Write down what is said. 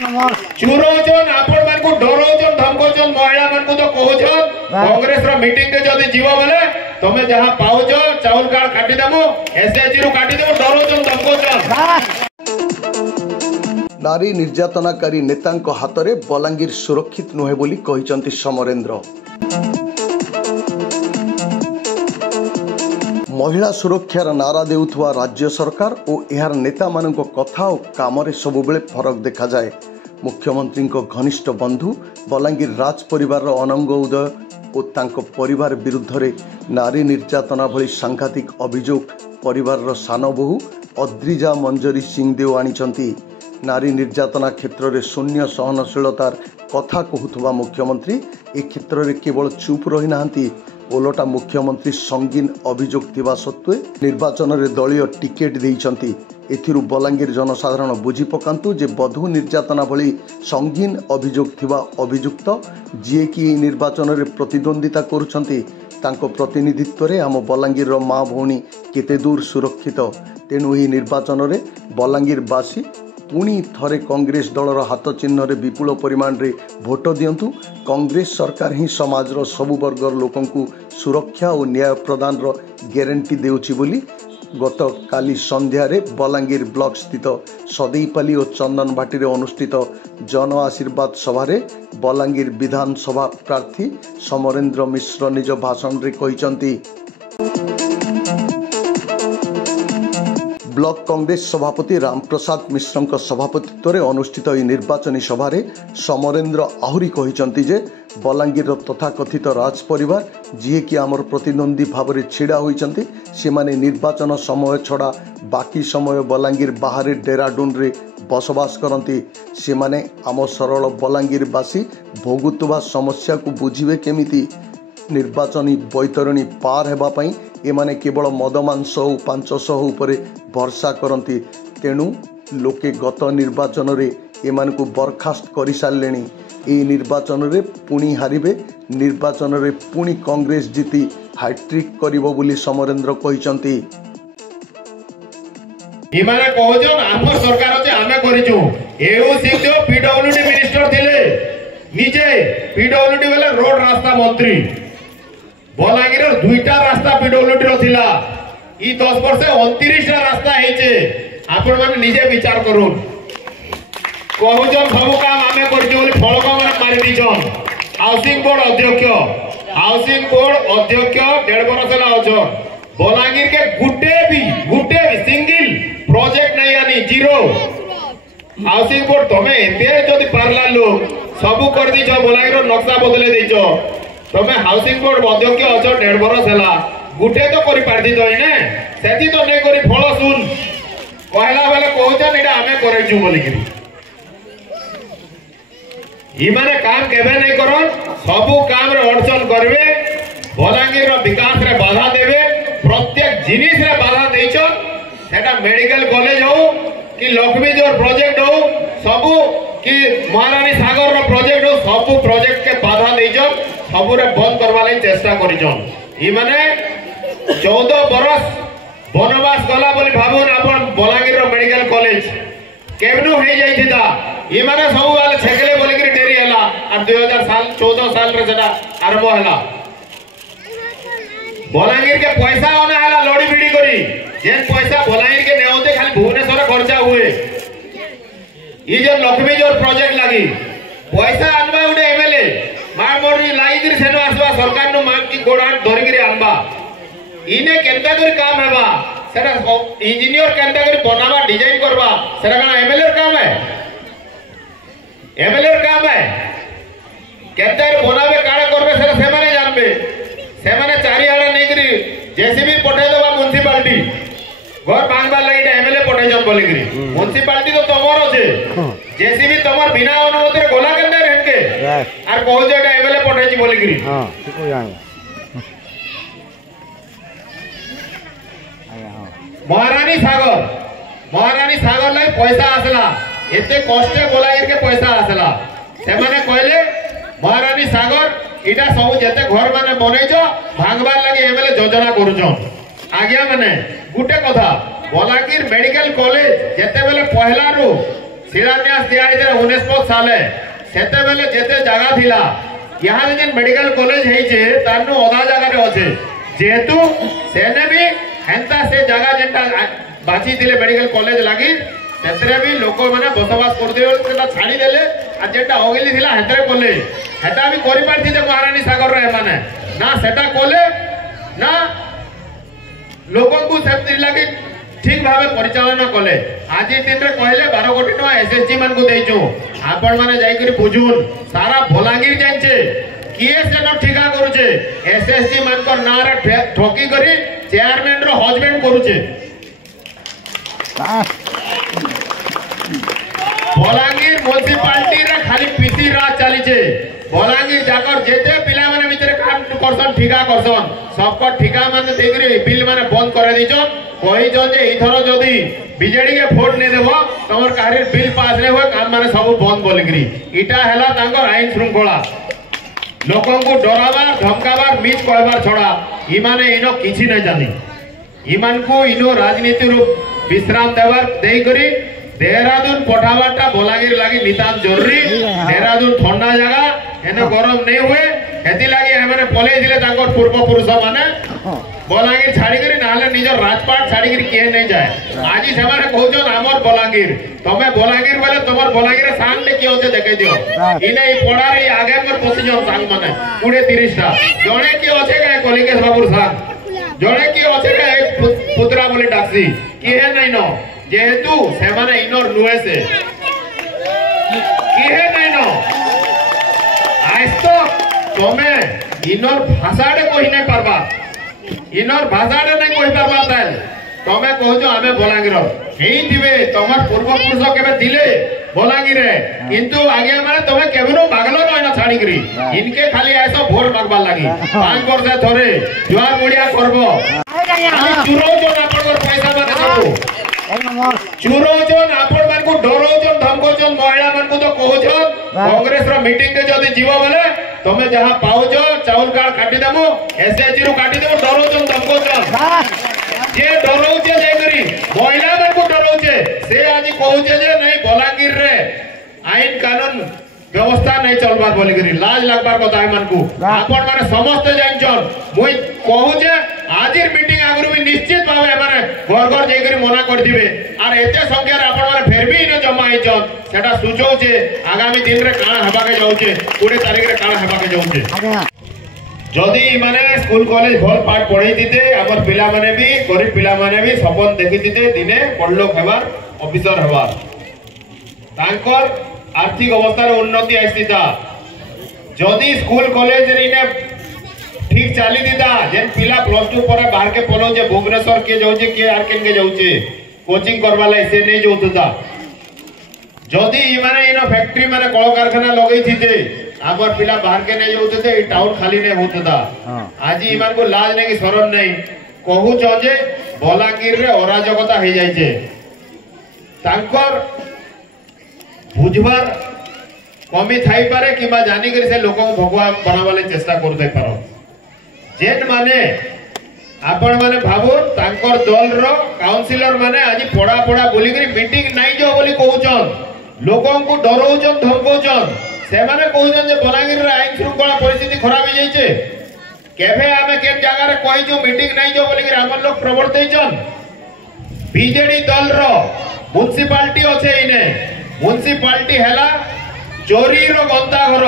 चुरोचन आपण मान को डरोचन धमकोचन महिला मान को तो कहउचन कांग्रेस रो मीटिंग के जदी जीव बोले तमे जहां पाउचो चाउल कार्ड काटी देमो एसएचजी रो काटी देमो डरोचन धमकोचन। नारी निर्यातनाकारी नेतांक हातरे बलांगीर सुरक्षित नुहे बोली कहिसंती समरेंद्र। महिला सुरक्षार नारा देउथुवा राज्य सरकार और यार नेता मानक कथा और कामरे सबुबेले फरक देखा जाए। मुख्यमंत्री घनिष्ठ बंधु बलांगीर राज परिवार अनंग उदय और तांको परिवार विरुद्ध रे नारी निर्यातना भली सांघातिक अभियोग परिवार सान बहु अद्रिजा मंजरी सिंहदेव आनिचंती। नारी निर्यातना क्षेत्र में शून्य सहनशीलतार कथा कहूथुवा मुख्यमंत्री ए क्षेत्र में केवल चुप रही नाहंती ओलटा मुख्यमंत्री संगीन अभियोग थिबा सत्वे निर्वाचन रे दलीय टिकेट देइचंती। एथिरु बलांगीर जनसाधारण बुझी पकांतु जे बधू निर्यातना भली संगीन अभियोग थिबा अभियुक्त जे कि निर्वाचन रे प्रतिद्वंदिता करुछंती तांको प्रतिनिधित्व रे आम बलांगीर रो माँ भौणी केते दूर सुरक्षित। तेणु यह निर्वाचन रे बलांगीरवासी पुणी थरे कांग्रेस दलर हाथ चिन्ह रे विपुल परिमाण रे भोट दियंतु। कांग्रेस सरकार ही समाज रो सबु वर्गर लोकन को सुरक्षा और न्याय प्रदान रो ग्यारंटी देउची बोली गत काली संध्या रे बलांगीर ब्लॉक स्थित सदैपाली और चंदन भाटी रे अनुष्ठित जन आशीर्वाद सभा रे बलांगीर विधानसभा प्रार्थी समरेंद्र मिश्र निज भाषण रे कहिसंती। ब्लॉक कांग्रेस सभापति रामप्रसाद मिश्र सभापतित्व में अनुष्ठित यह निर्वाचनी सभा समरेंद्र आहुरी कहिसंती जे बलांगीर तथाकथित राज परिवार जी कि आमर प्रतिद्वंदी भाव में छिड़ा होइचंती सेमाने निर्वाचन समय छड़ा बाकी समय बलांगीर बाहर डेराडून रे बसवास करती। सेमाने आम सरल बलांगीरवासी भोगुवा समस्या को बुझिबे केमिति। निर्वाचनी बैतरणी पार हेबापई एमाने केवल मदमांस और 500 उपरे भरसा करती। तेणु लोके गत निर्वाचन रे एमान को बरखास्त कर सारे। ए निर्वाचन रे पुणी हारिबे। निर्वाचन रे पुणी कांग्रेस जीति हाइट्रिक करिवो बोली समरेंद्र कहिसंती। इमाने कहजन आम सरकार जे आमे करिजु एउ सिंह जो पीडब्ल्यूडी मिनिस्टर थिले निजे पीडब्ल्यूडी वाला रोड रास्ता मंत्री बलांगीर दुईटा रास्ता पीडब्ल्यूडी रो थिला ई 10 वर्ष 29 टा रास्ता हेचे। आपण माने निजे विचार करून कहजन सब काम आमे करजो बोली फलक माने मारि दिजन। हाउसिंग बोर्ड अध्यक्ष 1.5 वर्ष ला अजन बलांगीर के गुटे भी सिंगल प्रोजेक्ट नहीं आनी जीरो। हाउसिंग बोर्ड तमे एते जदी पारला लोग सब कर दिजो बलांगीर नक्शा बदले दिजो तमे हाउसिंग बोर्ड अध्यक्ष अजो 1.5 वर्ष हला गुटे तो करि पारदी दई ने सेति तो नै करि फल सुन कहला बेले कहउछन एटा हमें करैछु बोली कि ई माने काम केबे नै करन सब काम रे अड़चन करबे बलांगीर रो विकास रे बाधा देबे। प्रत्येक जिनिस रे बाधा देइछन सेटा मेडिकल कॉलेज हो कि लक्ष्मी जोर प्रोजेक्ट हो सब कि महारानी सागर रो प्रोजेक्ट हो सब प्रोजेक्ट के बाधा देइछन सब रे बंद करबा ले चेष्टा करिछन। ई माने 14 बरस वनवास गला बोली भाबुन आपण बलांगीर रो मेडिकल कॉलेज केबनु हे जाइथिता ई माने सब वाले छेकले बोली कि डेरी हला आ 2014 साल रे सेटा आरंभ हला। बलांगीर के पैसा ओने हला लोडी बिडी करी जेन पैसा बलांगीर के नेउते खाली भुवनेश्वर खर्चा हुए ई जे लक्ष्मी जोर प्रोजेक्ट लागी पैसा आनबा उडे एमएलए मार मोरी लाइगिर सेनो आसबा सरकार नो मां की गोडा धरिगिरी आनबा इने केनता करी काम हेबा सेटा इंजीनियर केनता करी बनावा डिजाइन करबा सेटा का एमएलए काम है। एमएलए काम है केनता बनावे काळे करबे सेटा से माने जानबे से माने चारि आडा नै करी जेसीबी पठे देबा म्युनिसिपालिटी घर भांगबा लागि एमएलए पठे जन बोली करी म्युनिसिपालिटी तो तमर छे जेसीबी तमर बिना अनुमति रे गोला केनता हेनके आर कहू जे एटा एमएलए पठे छी बोली करी हां ठीक हो जाए। महारानी सागर लाई पैसा आसला एते कष्टे बलांगीर के पैसा आसला से माने कहले महारानी सागर इटा सब जते घर माने बनैजो भांगबार लागि एमएलए योजना करूछो आज्ञा माने गुटे कथा बलांगीर मेडिकल कॉलेज जते बेले पहला रो शिलान्यास दिया 19 साले सेते बेले जेते जगह थिला यहाँ जे मेडिकल कॉलेज है तानु अधा जगह रे अछि जेतु सेने भी हेंता से जगह जेंटा बाची दिले मेडिकल कॉलेज लागी सेतरे भी लोक माने बसवास करदे सेटा छाडी देले आ जेटा होगली थिला हेतरे कोले हेटा भी करि पारथि जे महारानी सागर रे माने ना सेटा कोले ना लोगों को सेफ्टी लगे ठीक भाव परिचालन कले आज दिन रे कहले 12 कोटी टका एसएसजी मान को देइचो आपण माने जाई करी बुझुन सारा भोलांगीर जाइछे किए से न ठिका करूछे एसएसजी मान को ना रे ठोकी करी चेयरमैन रो हस्बैंड करूछे भोलांगीर म्युनिसिपालिटी रे खाली पीसी राज चलीछे भोलांगीर जाकर जेते पिला माने भीतर काम करसन ठिका करसन सबको ठिका माने देकरी बिल माने बंद करे दिजो कहि जो जे इथरो जदी बीजेडी के वोट ने देबो तमर काहरी बिल पास ने होय काम माने सब बंद बोलगिरी इटा हैला तांकर आईन श्रृंखला लोगों को डरावा धमकावा मिस कहबार छोड़ा ई माने इनो किछि नै जानी ईमान को इनो राजनीति रो विश्राम देवार देई करी देहरादून पठावाटा भोलांगीर लागी नितान जरूरी देहरादून ठंडा जगह एने गरम नहीं हुए हेती लागी हमने पले दिले तांकर पूर्व पुरुष माने भोलांगीर छाड़ी करी नाले निजर राजपाट छाड़ी करी किए नहीं जाए आज से माने कहजो हमर भोलांगीर तमे भोलांगीर बोले तमर भोलांगीर सांग ले कियो से देखे दियो इने ई पड़ा रे आगे पर पसी जो सांग माने 20-30 टा जणे की होछे के कलिकेश बाबूर सांग जणे की होछे के एक पुत्रा बोले डाक्सी किए नहीं नो जेहेतु से माने इनर नुए से किए नहीं नो आज तो तमे इनर भाषाडे कहि नै परबा इनर भाषाडे नै कहि परबा ताल तमे कहजो आमे भोलांगीर हेई दिबे तमर पूर्व पुरुष केबे दिले भोलांगीर रे किंतु आगे माने तमे केबनो बागलो न छाडी करी इनके खाली ऐसा भोट मागबा लागी 5 वर्ष थरे जुआर मुड़िया करबो चुरो जो आपन पैसा माने सबो चुरोजन आपण मान को डरोजन धमकोजन महिला मान को तो कहजन कांग्रेस रो मीटिंग के जदी जीव बोले तमे जहां पाउजो चाउल कार्ड काटी देमो एसएचजी रो काटी देमो डरोजन धमकोजन जे डरोजे जे करी महिला मान को डरोजे से आज कहजे जे नहीं भोलांगीर रे आईन कानून व्यवस्था नहीं चलबार बोली करी लाज लागबार कथा मान को आपण माने समस्त जानजन मुई कहू जे आजिर मीटिंग आगरु भी निश्चित भावे माने घर घर जाई करी मना कर दिबे आर एते संख्या रे आपण माने फेर भी इने जमा आइजन सेटा सुचौ जे आगामी दिन रे काना हेबा के जाउ छे 20 तारिख रे काना हेबा के जाउ छे जदी माने स्कूल कॉलेज भल पाठ पढाई दिते हमर पिला माने भी गरीब पिला माने भी सपन देखि दिते दिने पढलोक हेबार ऑफिसर हेबार तांकर आर्थिक अवस्था रे उन्नति आइसिता जदी स्कूल कॉलेज रे ने ठीक चाली दीदा जेन पिला +2 पर बाहर के पलो जे भुवनेश्वर के जाउ जे के आर केन के जाउ छे कोचिंग करबा लै से नै जोतुदा जदी ई माने इनो फैक्ट्री माने कल कारखाना लगई थिते हमर पिला बाहर के नै जोतुते ई टाउन खाली नै होतुदा आज ई मान को लाज नै कि शरम नै कहू छ जे भोलांगीर रे अराजकता हे जाय छे तांकर बुझबार कमी थाई पारे किबा जानि करी से लोकन भगवान बनावाले चेष्टा कर दे पारो जेन माने आपण माने भाबो तांकर दल रो काउंसिलर माने आज पड़ा पड़ा बोली करी मीटिंग नाही जो बोली कहउचन लोकन को डरौचन धमकौचन से माने कहउचन जे भोलांगीर रे आईन श्रृंखला परिस्थिति खराब हो जाई छे केबे आमे के जगह रे कहि जो मीटिंग नाही जो बोली करी हमर लोग प्रवर्तैचन बीजेडी दल रो म्युनिसिपालिटी अछि इने म्युनिसिपालिटी हैला चोरी रो गंदा घर